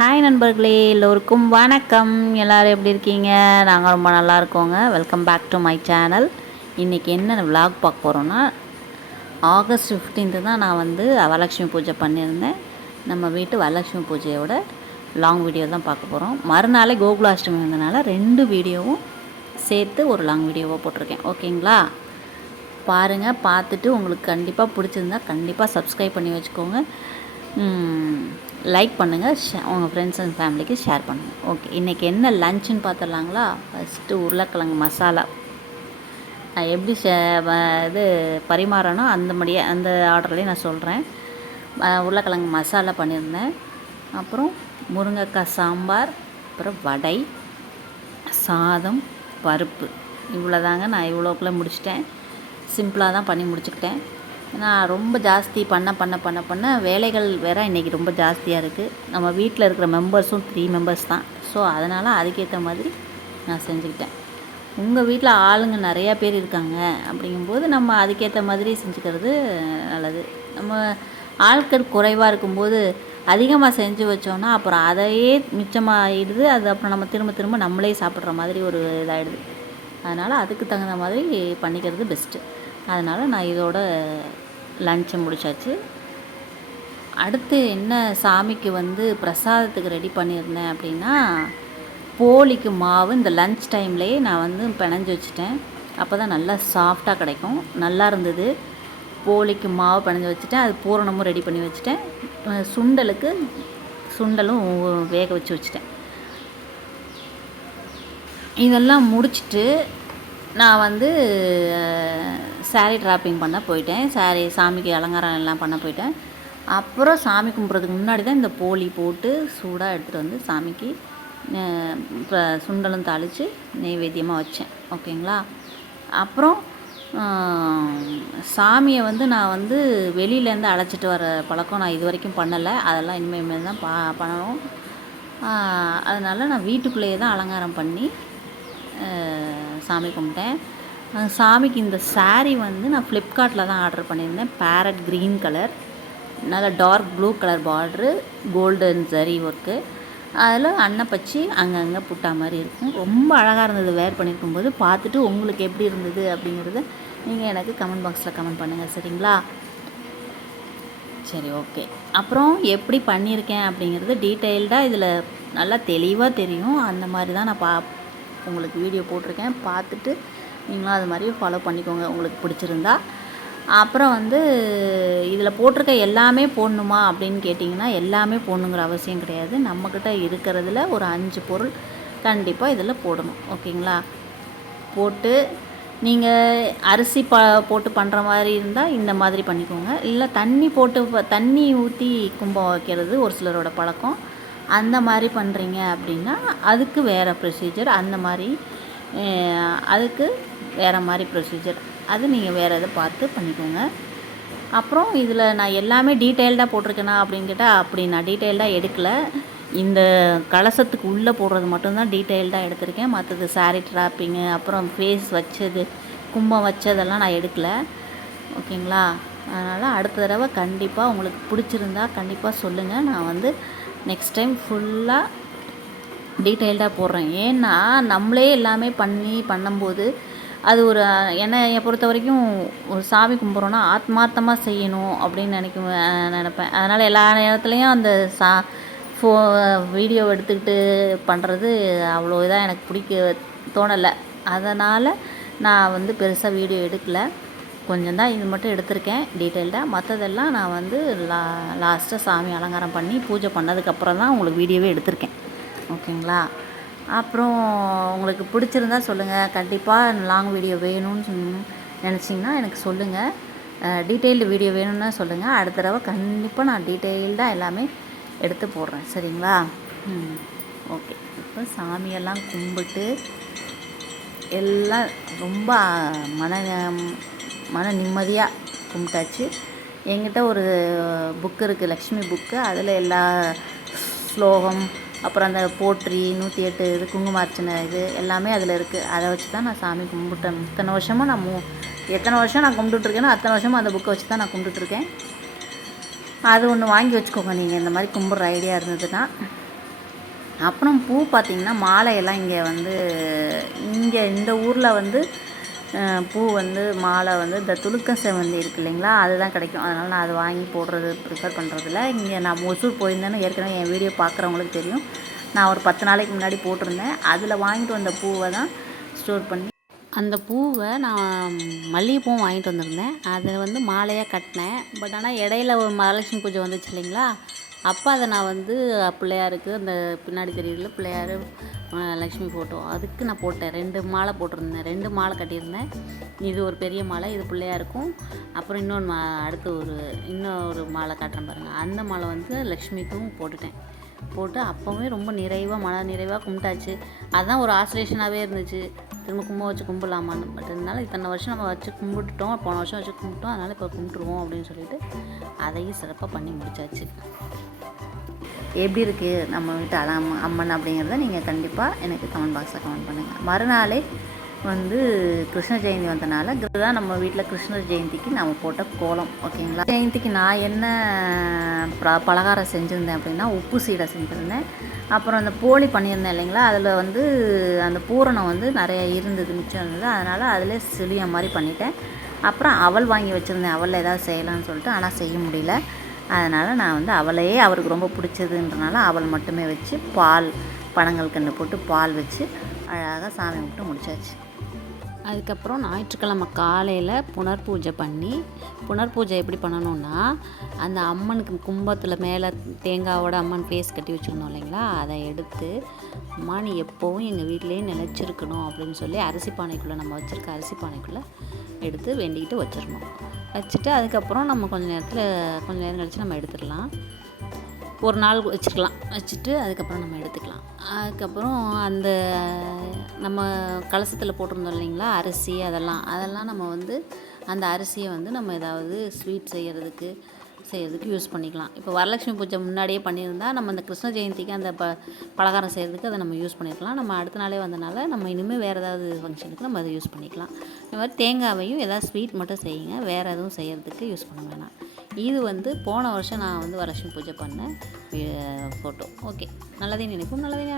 Hi நண்பர்களே எல்லோருக்கும் வணக்கம். எல்லோரும் எப்படி இருக்கீங்க? நாங்கள் ரொம்ப நல்லா இருக்கோங்க. Welcome back to my channel இன்றைக்கி என்ன விலாக் பார்க்க போகிறோன்னா ஆகஸ்ட் 15 தான் நான் வந்து வரலட்சுமி பூஜை பண்ணியிருந்தேன். நம்ம வீட்டு வரலட்சுமி பூஜையோட லாங் வீடியோ தான் பார்க்க போகிறோம் மறுநாளே கோகுலாஷ்டமி வந்தனால ரெண்டு வீடியோவும் சேர்த்து ஒரு லாங் வீடியோவாக போட்டிருக்கேன். ஓகேங்களா பாருங்கள் பார்த்துட்டு உங்களுக்கு கண்டிப்பாக பிடிச்சிருந்தா கண்டிப்பாக சப்ஸ்கிரைப் பண்ணி வச்சுக்கோங்க. லைக் பண்ணுங்கள் ஷே உங்கள் ஃப்ரெண்ட்ஸ் அண்ட் ஃபேமிலிக்கு ஷேர் பண்ணுங்கள் ஓகே இன்றைக்கி என்ன லஞ்சுன்னு பார்த்துடலாங்களா? ஃபஸ்ட்டு உருளைக்கிழங்கு மசாலா நான் எப்படி வ- இது பரிமாறணும் அந்த மாதிரியே அந்த ஆர்டர்லேயே நான் சொல்கிறேன் உருளைக்கிழங்கு மசாலா பண்ணியிருந்தேன். அப்புறம் முருங்கைக்காய் சாம்பார் அப்புறம் வடை சாதம் பருப்பு. இவ்வளோதாங்க நான் இவ்வளோக்குள்ளே முடிச்சிட்டேன். சிம்பிளாக தான் பண்ணி முடிச்சுக்கிட்டேன். ஏன்னா ரொம்ப ஜாஸ்தி பண்ண பண்ண பண்ண பண்ண வேலைகள் வேற இன்றைக்கி ரொம்ப ஜாஸ்தியாக இருக்குது நம்ம வீட்டில் இருக்கிற மெம்பர்ஸும் த்ரீ மெம்பர்ஸ் தான். ஸோ அதனால் அதுக்கேற்ற மாதிரி நான் செஞ்சுக்கிட்டேன். உங்கள் வீட்டில் ஆளுங்க நிறையா பேர் இருக்காங்க அப்படிங்கும்போது நம்ம அதுக்கேற்ற மாதிரி செஞ்சுக்கிறது நல்லது. நம்ம ஆட்கள் குறைவாக இருக்கும்போது அதிகமாக செஞ்சு வச்சோன்னா அப்புறம் அதையே மிச்சமாகிடுது அது அப்புறம் நம்ம திரும்ப திரும்ப நம்மளே சாப்பிட்ற மாதிரி ஒரு இதாகிடுது அதனால் அதுக்கு தகுந்த மாதிரி பண்ணிக்கிறது பெஸ்ட்டு அதனால் நான் இதோட லஞ்சை முடிச்சாச்சு. அடுத்து என்ன சாமிக்கு வந்து பிரசாதத்துக்கு ரெடி பண்ணியிருந்தேன் அப்படின்னா போலிக்கு மாவு இந்த லன்ச் டைம்லேயே நான் வந்து பிணைஞ்சு வச்சுட்டேன். அப்போ தான் நல்லா சாஃப்டாக கிடைக்கும். நல்லா இருந்தது. போலிக்கு மாவு பிணைஞ்சு வச்சுட்டேன். அது பூரணமும் ரெடி பண்ணி வச்சுட்டேன். சுண்டலுக்கு சுண்டலும் வேக வச்சு வச்சுட்டேன். இதெல்லாம் முடிச்சுட்டு நான் வந்து சாரீ ட்ராப்பிங் பண்ண போயிட்டேன். சாரி சாமிக்கு அலங்காரம் எல்லாம் பண்ண போயிட்டேன். அப்புறம் சாமி கும்பிட்றதுக்கு முன்னாடி தான் இந்த போலி போட்டு சூடாக எடுத்துகிட்டு வந்து சாமிக்கு சுண்டலும் தாளித்து நெய்வேத்தியமாக வச்சேன். ஓகேங்களா? அப்புறம் சாமியை வந்து நான் வந்து வெளியிலேருந்து அழைச்சிட்டு வர பழக்கம் நான் இது வரைக்கும் பண்ணலை. அதெல்லாம் இனிமேல் இனிமேல் தான் பா பண்ணணும். அதனால் நான் வீட்டுக்குள்ளேயே தான் அலங்காரம் பண்ணி சாமி கும்பிட்டேன். சாமிக்கு இந்த saree வந்து நான் ஃப்ளிப்கார்ட்டில் தான் ஆர்டர் பண்ணியிருந்தேன். பேரட் க்ரீன் கலர் நல்ல dark blue colour border golden zari work அதில் அன்னப்பச்சி அங்கங்கே புட்டா மாதிரி இருக்கும். ரொம்ப அழகாக இருந்தது வேர் பண்ணியிருக்கும்போது பார்த்துட்டு உங்களுக்கு எப்படி இருந்தது அப்படிங்கிறத நீங்கள் எனக்கு கமெண்ட் பாக்ஸில் கமெண்ட் பண்ணுங்கள் சரிங்களா? சரி ஓகே அப்புறம் எப்படி பண்ணியிருக்கேன் அப்படிங்கிறது டீட்டெயில்டாக இதில் நல்லா தெளிவாக தெரியும். அந்த மாதிரி தான் நான் பா உங்களுக்கு வீடியோ போட்டிருக்கேன். பார்த்துட்டு நீங்களும் அது மாதிரி ஃபாலோ பண்ணிக்கோங்க உங்களுக்கு பிடிச்சிருந்தா. அப்புறம் வந்து இதில் போட்டிருக்க எல்லாமே போடணுமா அப்படின்னு கேட்டிங்கன்னா எல்லாமே போடணுங்கிற அவசியம் கிடையாது. நம்மக்கிட்ட இருக்கிறதுல ஒரு அஞ்சு பொருள் கண்டிப்பாக இதில் போடணும். ஓகேங்களா? போட்டு நீங்கள் அரிசி ப போட்டு பண்ணுற மாதிரி இருந்தால் இந்த மாதிரி பண்ணிக்கோங்க. இல்லை தண்ணி போட்டு தண்ணி ஊற்றி கும்பம் வைக்கிறது ஒரு சிலரோட பழக்கம். அந்த மாதிரி பண்ணுறீங்க அப்படின்னா அதுக்கு வேறு ப்ரொசீஜர் அந்த மாதிரி அதுக்கு வேறு மாதிரி ப்ரொசீஜர் அது நீங்கள் வேறு எதை பார்த்து பண்ணிக்கோங்க. அப்புறம் இதில் நான் எல்லாமே டீட்டெயில்டாக போட்டிருக்கேனா அப்படின்னு கேட்டால் அப்படி நான் டீட்டெயில்டாக எடுக்கல. இந்த கலசத்துக்கு உள்ளே போடுறது மட்டும்தான் டீட்டெயில்டாக எடுத்திருக்கேன். மற்றது சாரீ ட்ராப்பிங்கு அப்புறம் ஃபேஸ் வச்சது கும்பம் வச்சதெல்லாம் நான் எடுக்கலை. ஓகேங்களா? அதனால் அடுத்த தடவை கண்டிப்பாக உங்களுக்கு பிடிச்சிருந்தா கண்டிப்பாக சொல்லுங்கள் நான் வந்து நெக்ஸ்ட் டைம் ஃபுல்லாக டீட்டெயில்டாக போடுறேன். ஏன்னா நம்மளே எல்லாமே பண்ணி பண்ணும்போது அது ஒரு என்னை பொறுத்த வரைக்கும் ஒரு சாமி கும்பிட்றோன்னா ஆத்மார்த்தமாக செய்யணும் அப்படின்னு நினைக்கும் நினப்பேன் நினைப்பேன். அதனால் எல்லா நேரத்துலையும் அந்த சா ஃபோ வீடியோ எடுத்துக்கிட்டு பண்ணுறது அவ்வளோ இதாக எனக்கு பிடிக்க தோணலை. அதனால் நான் வந்து பெருசாக வீடியோ எடுக்கலை. கொஞ்சம் தான் இது மட்டும் எடுத்திருக்கேன் டீட்டெயில்டாக மற்றதெல்லாம் நான் வந்து லா லாஸ்ட்டாக சாமி அலங்காரம் பண்ணி பூஜை பண்ணதுக்கப்புறம் தான் உங்களுக்கு வீடியோவே எடுத்திருக்கேன். ஓகேங்களா? அப்புறம் உங்களுக்கு பிடிச்சிருந்தா சொல்லுங்கள் கண்டிப்பாக லாங் வீடியோ வேணும்னு நினச்சிங்கன்னா எனக்கு சொல்லுங்கள் டீட்டெயில்டு வீடியோ வேணும்னா சொல்லுங்கள் அடுத்த தடவை கண்டிப்பாக நான் டீட்டெயில்டாக எல்லாமே எடுத்து போடுறேன். சரிங்களா? ம். ஓகே. இப்போ சாமியெல்லாம் கும்பிட்டு எல்லாம் ரொம்ப மன மன நிம்மதியாக கும்பிட்டாச்சு. என்கிட்ட ஒரு புக்கு இருக்குது லக்ஷ்மி புக்கு அதில் எல்லா ஸ்லோகம் அப்புறம் அந்த போற்றி நூற்றி எட்டு இது குங்குமார்ச்சனை இது எல்லாமே அதில் இருக்குது அதை வச்சு தான் நான் சாமி கும்பிட்டேன். இத்தனை வருஷமாக நான் மூ எத்தனை வருஷம் நான் கும்பிட்டுருக்கேனோ அத்தனை வருஷமும் அந்த புக்கை வச்சு தான் நான் கும்பிட்டுட்ருக்கேன். அது ஒன்று வாங்கி வச்சுக்கோங்க. நீங்கள் இந்த மாதிரி கும்பிட்ற ஐடியா இருந்ததுன்னா. அப்புறம் பூ பார்த்திங்கன்னா மாலையெல்லாம் இங்கே வந்து இங்கே இந்த ஊரில் வந்து பூ வந்து மாலை வந்து இந்த துலுக்க செவந்தி இருக்கு இல்லைங்களா? அதுதான் கிடைக்கும். அதனால் நான் அது வாங்கி போடுறது ப்ரிஃபர் பண்ணுறதில்ல இங்கே நான் ஒசூர் போயிருந்தேன்னு ஏற்கனவே என் வீடியோ பார்க்குறவங்களுக்கு தெரியும். நான் ஒரு பத்து நாளைக்கு முன்னாடி போட்டிருந்தேன். அதில் வாங்கிட்டு வந்த பூவை தான் ஸ்டோர் பண்ணி அந்த பூவை நான் மல்லிகைப்பூவும் வாங்கிட்டு வந்திருந்தேன். அதை வந்து மாலையாக கட்டினேன். பட் ஆனால் இடையில ஒரு மகாலட்சுமி பூஜை வந்துச்சு இல்லைங்களா? அப்போ அதை நான் வந்து பிள்ளையாருக்கு அந்த பின்னாடி தெரியல பிள்ளையார் லக்ஷ்மி ஃபோட்டோ அதுக்கு நான் போட்டேன். ரெண்டு மாலை போட்டிருந்தேன். ரெண்டு மாலை கட்டியிருந்தேன். இது ஒரு பெரிய மாலை. இது பிள்ளையாருக்கும் அப்புறம் இன்னொன்று மா அடுத்து ஒரு இன்னொரு மாலை காட்டுறேன் பாருங்கள் அந்த மாலை வந்து லக்ஷ்மிக்கும் போட்டுட்டேன். போட்டு அப்போவே ரொம்ப நிறைவாக மன நிறைவாக கும்பிட்டாச்சு. அதுதான் ஒரு ஆசிலேஷனாகவே இருந்துச்சு. திரும்ப கும்ப வச்சு கும்பிடலாமான்னு. பட் இருந்தாலும் இத்தனை வருஷம் நம்ம வச்சு கும்பிட்டுட்டோம். போன வருஷம் வச்சு கும்பிட்டோம். அதனால் இப்போ கும்பிட்டுருவோம் அப்படின்னு சொல்லிட்டு அதையும் சிறப்பாக பண்ணி முடிச்சாச்சு. எப்படி இருக்குது நம்ம வீட்டு அம் அம்மன் அப்படிங்கிறத நீங்கள் கண்டிப்பாக எனக்கு கமெண்ட் பாக்ஸில் கமெண்ட் பண்ணுங்கள் மறுநாளே வந்து கிருஷ்ண ஜெயந்தி வந்தனால இதுதான் நம்ம வீட்டில் கிருஷ்ணர் ஜெயந்திக்கு நம்ம போட்ட கோலம் ஓகேங்களா? ஜெயந்திக்கு நான் என்ன ப- பலகாரம் செஞ்சுருந்தேன் அப்படின்னா உப்பு சீடை செஞ்சுருந்தேன். அப்புறம் அந்த போலி பண்ணியிருந்தேன் இல்லைங்களா? அதில் வந்து அந்த பூரணம் வந்து நிறைய இருந்தது மிச்சம் இருந்தது. அதனால் அதிலே சிலிய மாதிரி பண்ணிட்டேன். அப்புறம் அவள் வாங்கி வச்சுருந்தேன். அவளில் ஏதாவது செய்யலாம்னு சொல்லிட்டு ஆனால் செய்ய முடியல. அதனால் நான் வந்து அவளையே அவருக்கு ரொம்ப பிடிச்சதுன்றனால அவள் மட்டுமே வச்சு பால் பனங்கள் கன்று போட்டு பால் வச்சு அழகாக சாமி கும்பிட்டு முடிச்சாச்சு. அதுக்கப்புறம் ஞாயிற்றுக்கிழமை காலையில் புனர் பூஜை பண்ணி புனர் பூஜை எப்படி பண்ணணும்னா அந்த அம்மனுக்கு கும்பத்தில் மேலே தேங்காவோட அம்மன் ஃபேஸ் கட்டி வச்சுருந்தோம் இல்லைங்களா? அதை எடுத்து அம்மா நீ எப்போவும் எங்கள் வீட்டிலேயே நிலச்சிருக்கணும் அப்படின்னு சொல்லி அரிசி பானைக்குள்ளே நம்ம வச்சுருக்க அரிசி பானைக்குள்ளே எடுத்து வேண்டிக்கிட்டு வச்சிடணும் வச்சுட்டு அதுக்கப்புறம் நம்ம கொஞ்சம் நேரத்தில் கொஞ்சம் நேரம் கழித்து நம்ம எடுத்துடலாம். ஒரு நாள் வச்சுக்கலாம் வச்சுட்டு அதுக்கப்புறம் நம்ம எடுத்துக்கலாம். அதுக்கப்புறம் அந்த நம்ம கலசத்தில் போட்டிருந்தோம் இல்லைங்களா? அரிசி அதெல்லாம். அதெல்லாம் நம்ம வந்து அந்த அரிசியை வந்து நம்ம ஏதாவது ஸ்வீட் செய்கிறதுக்கு செய்கிறதுக்கு யூஸ் பண்ணிக்கலாம். இப்போ வரலட்சுமி பூஜை முன்னாடியே பண்ணியிருந்தால் நம்ம அந்த கிருஷ்ண ஜெயந்திக்கு அந்த ப பலகாரம் செய்கிறதுக்கு அதை நம்ம யூஸ் பண்ணிக்கலாம் நம்ம அடுத்த நாளே வந்தனால நம்ம இனிமேல் வேறு ஏதாவது ஃபங்க்ஷனுக்கு நம்ம அதை யூஸ் பண்ணிக்கலாம். இந்த மாதிரி தேங்காவையும் ஏதாவது ஸ்வீட் மட்டும் செய்யுங்க. வேறு எதுவும் செய்கிறதுக்கு யூஸ் பண்ண வேணாம். இது வந்து போன வருஷம் நான் வந்து வரலட்சுமி பூஜை பண்ண ஃபோட்டோ ஓகே நல்லதே நினைப்போம். நல்லதே